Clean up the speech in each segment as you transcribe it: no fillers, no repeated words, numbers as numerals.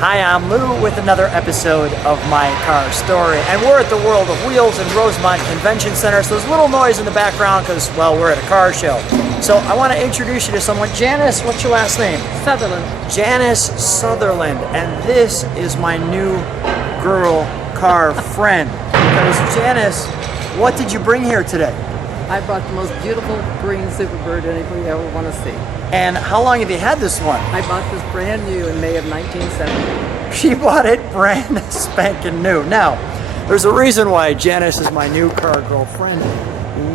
Hi, I'm Lou with another episode of My Car Story, and we're at the World of Wheels in Rosemont Convention Center, so there's a little noise in the background because, well, we're at a car show. So I want to introduce you to someone. Janice, what's your last name? Sutherland. Janice Sutherland, and this is my new girl car friend. Because Janice, what did you bring here today? I brought the most beautiful green Superbird anybody ever want to see. And how long have you had this one? I bought this brand new in May of 1970. She bought it brand spanking new. Now, there's a reason why Janice is my new car girlfriend.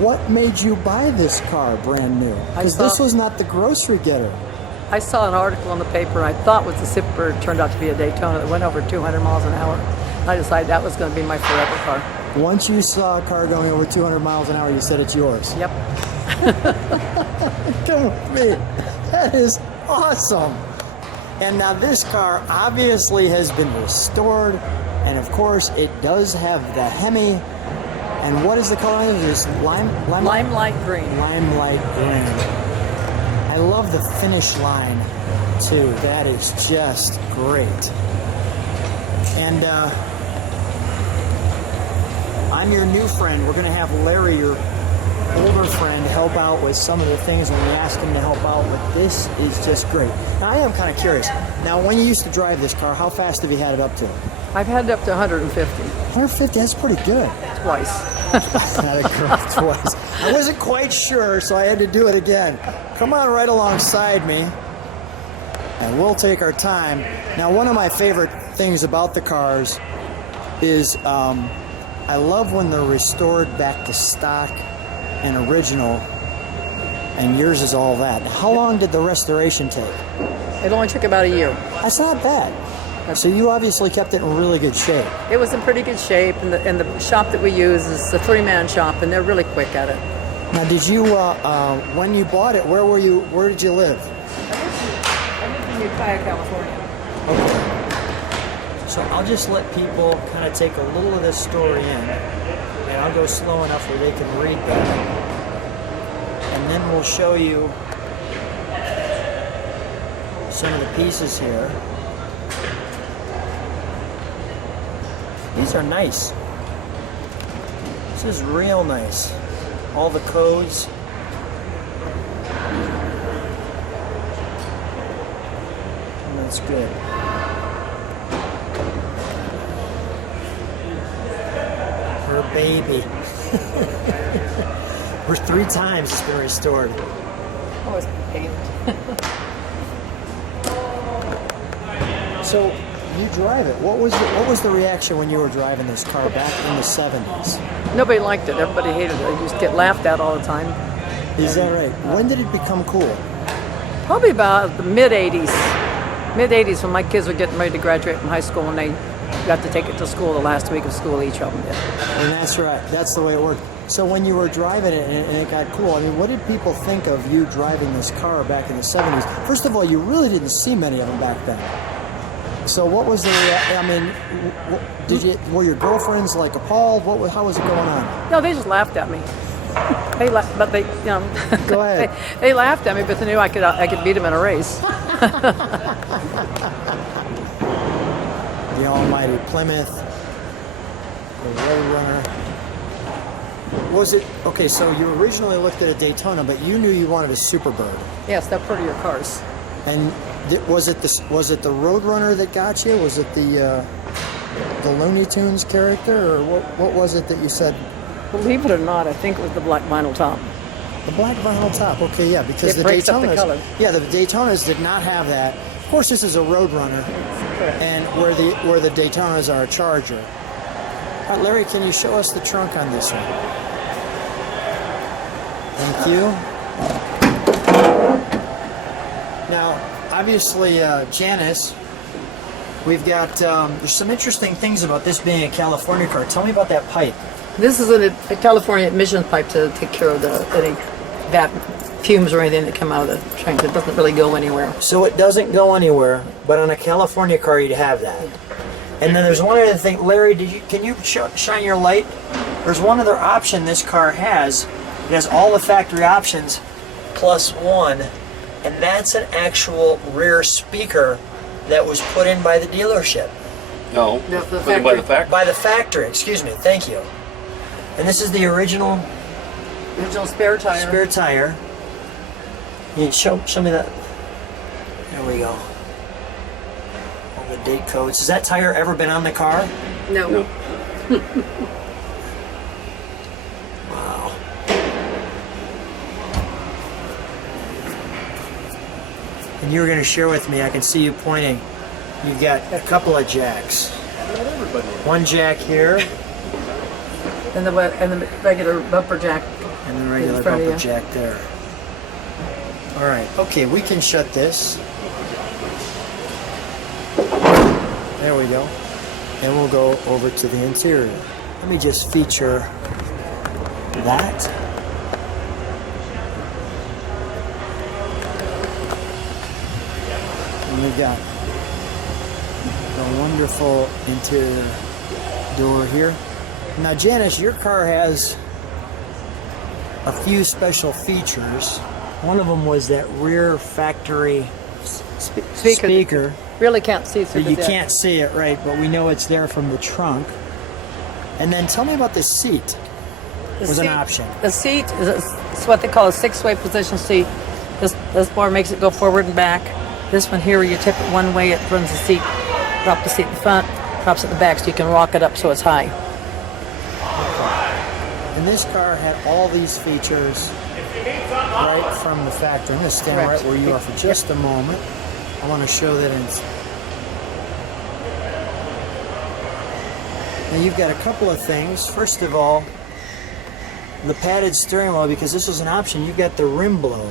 What made you buy this car brand new? Because this was not the grocery getter. I saw an article in the paper I thought was a Superbird. Turned out to be a Daytona that went over 200 miles an hour. I decided that was going to be my forever car. Once you saw a car going over 200 miles an hour, you said it's yours. Yep. Come with me. That is awesome. And now this car obviously has been restored, and of course it does have the Hemi. And what is the color of this? Limelight Green. Limelight Green. I love the finish line too. That is just great. And I'm your new friend. We're going to have Larry, your older friend, help out with some of the things when we ask him to help out, but this is just great. Now, I am kind of curious. Now, when you used to drive this car, how fast have you had it up to? I've had it up to 150. 150, that's pretty good. Twice. Had a girl twice. I wasn't quite sure, so I had to do it again. Come on right alongside me, and we'll take our time. Now, one of my favorite things about the cars is I love when they're restored back to stock and original, and yours is all that. How long did the restoration take? It only took about a year. That's not bad. So you obviously kept it in really good shape. It was in pretty good shape, and the shop that we use is a three-man shop, and they're really quick at it. Now, did you, when you bought it, where did you live? I lived in Ukiah, California. Okay. So I'll just let people kind of take a little of this story in, and I'll go slow enough where they can read that. And then we'll show you some of the pieces here. These are nice. This is real nice. All the codes. And that's good. Her baby. We're 3 times it's been restored. Oh, it's paint. So you drive it. What was the reaction when you were driving this car back in the 70s? Nobody liked it. Everybody hated it. I used to get laughed at all the time. Is that right? When did it become cool? Probably about the mid-'80s. Mid-'80s, when my kids were getting ready to graduate from high school, and they got to take it to school the last week of school, each of them did. And that's right. That's the way it worked. So when you were driving it and it got cool, I mean, what did people think of you driving this car back in the 70s? First of all, you really didn't see many of them back then. So what was the? I mean, were your girlfriends like appalled? How was it going on? No, they just laughed at me. They Go ahead. they laughed at me, but they knew I could beat them in a race. The almighty Plymouth, the Roadrunner. Was it okay? So you originally looked at a Daytona, but you knew you wanted a Superbird. Yes, they're prettier cars. And was it the Roadrunner that got you? Was it the Looney Tunes character, or what was it that you said? Believe it or not, I think it was the black vinyl top. The black vinyl top. Okay, yeah, because It the breaks up Daytonas, the color. yeah, the Daytonas did not have that. Of course, this is a Roadrunner, and where the Daytonas are a Charger. All right, Larry, can you show us the trunk on this one? Thank you. Now, obviously, Janice, we've got, there's some interesting things about this being a California car. Tell me about that pipe. This is a California admissions pipe to take care of any bad fumes or anything that come out of the tank. It doesn't really go anywhere. So it doesn't go anywhere, but on a California car you'd have that. And then there's one other thing. Larry, can you shine your light? There's one other option this car has. It has all the factory options plus one, and that's an actual rear speaker that was put in by the dealership. No, No, the put it by the factory. factory. By the factory, excuse me, thank you. And this is the original Original spare tire. spare tire. You show me that. There we go. All the date codes. Has that tire ever been on the car? No. No. Wow. And you were going to share with me, I can see you pointing. You've got a couple of jacks. One jack here, And the regular bumper jack. and the regular In front of bumper you. jack there. All right, okay, we can shut this. There we go. And we'll go over to the interior. Let me just feature that. And we've got a wonderful interior door here. Now, Janice, your car has a few special features. One of them was that rear factory speaker. Really can't see So through you the deck. can't see it, right? But we know it's there from the trunk. And then tell me about the seat. The Was an seat- option. The seat is it's what they call a six-way position seat. This bar makes it go forward and back. This one here, you tip it one way, it runs the seat, drop the seat in front, drops it in the back, so you can rock it up so it's high. And this car had all these features right from the factory. I'm going to stand Correct. right where you are for just a moment. I want to show that Now you've got a couple of things. First of all, the padded steering wheel, because this was an option, you've got the rim blow.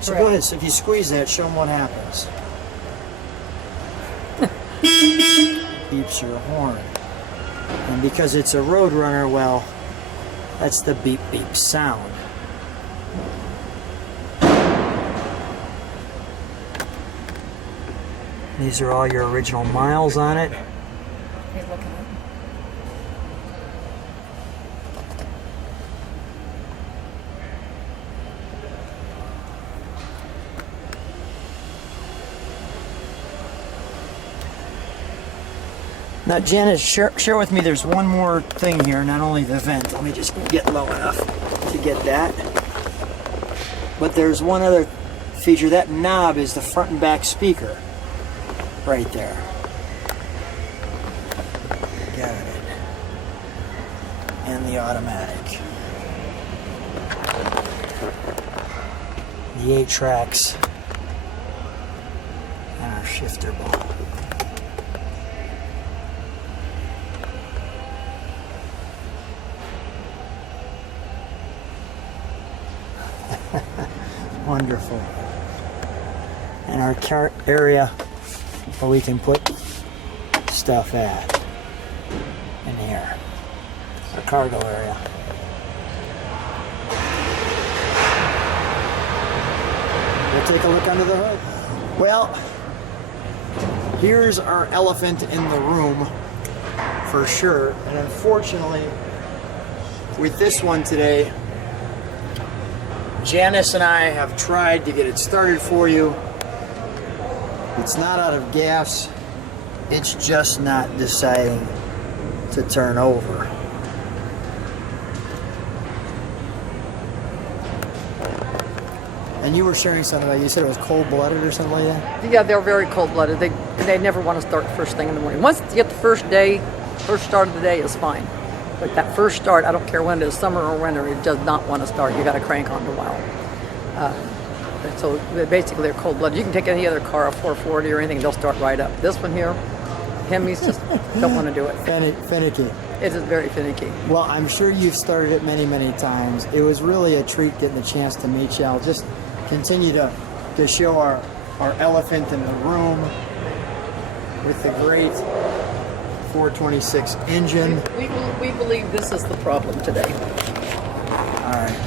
So go Correct. ahead, so if you squeeze that, show them what happens. Beeps your horn. And because it's a road runner, well, that's the beep beep sound. These are all your original miles on it. Now, Janice, share with me, there's one more thing here, not only the vent. Let me just get low enough to get that. But there's one other feature. That knob is the front and back speaker. Right there. Got it. And the automatic. The 8 tracks. And our shifter ball. Wonderful. And our car area where we can put stuff at in here. Our cargo area. We'll take a look under the hood. Well, here's our elephant in the room for sure. And unfortunately, with this one today, Janice and I have tried to get it started for you. It's not out of gas. It's just not deciding to turn over. And you were sharing something about, you said it was cold-blooded or something like that? Yeah, they're very cold-blooded. They never want to start first thing in the morning. Once you get the first start of the day is fine. But that first start, I don't care when it is, summer or winter, it does not want to start. You got to crank on the while. So basically, they're cold-blooded. You can take any other car, a 440 or anything, they'll start right up. This one here, Hemis just don't want to do it. Finicky. It is very finicky. Well, I'm sure you've started it many, many times. It was really a treat getting the chance to meet you. I'll just continue to show our elephant in the room with the great 426 engine. We believe this is the problem today. All right.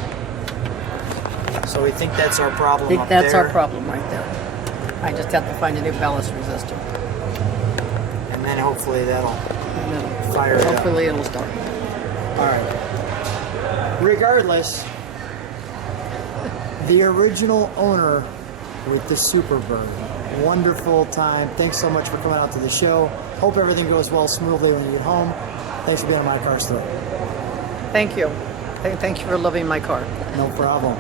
So we think that's our problem I think up that's there. our problem right there. I just have to find a new ballast resistor. And then hopefully that'll And then fire it up. hopefully it'll start. All right. Regardless, the original owner with the Superbird wonderful time. Thanks so much for coming out to the show. Hope everything goes well smoothly when you get home. Thanks for being on My Car Story. Thank you. Thank you for loving my car. No problem.